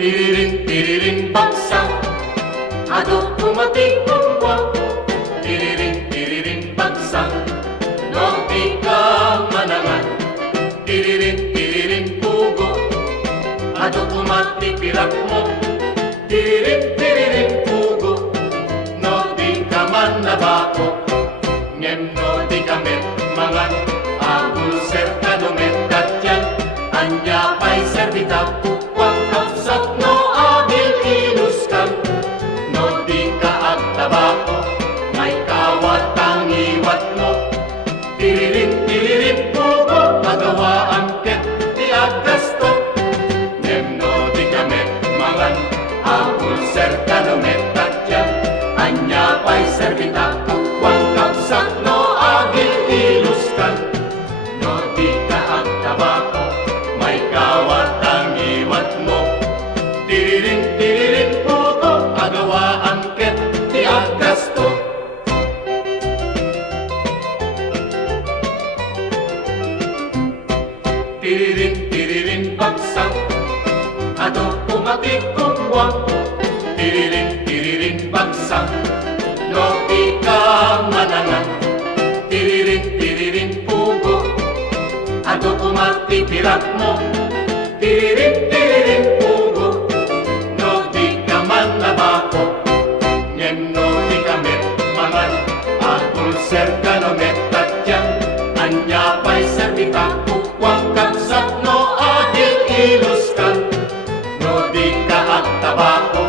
tiriring baksa, ado pumating kumwa. Tiriring baksa, no di ka manangan. Tiriring pugo, ado pumating pirak mo. Tiriring pugo, no di ka man nabako. Ngem no di kamet mangan, abul ser kanomet katyan. Anya pa'y servita pukwang kapsat no abil inuskan. No di ka agtabako, may kawat ang iwat mo. Tiriring pugo, magawa ang ket di agasto. Nem no di kamet mangan, abul ser kanomet katyan. Anya pa'y servita pukwang kapsat no abil inuskan. No di ka agtabako, may kawat ang iwat mo. Tiriring pugo, agawa ang ket di agasto. Tiriring baksa, ado pumatik kumwa. Tiriring baksa, no di ka manangan. Tiriring pugo, ado pumatik pirak mo. Tiriring pugo, no di ka man nabako. Ngem no di kamet mangan, agul ser kanomet tatyan. Anya pa'y servita pukwang kapsat no adil iluskan. No di ka agtabako,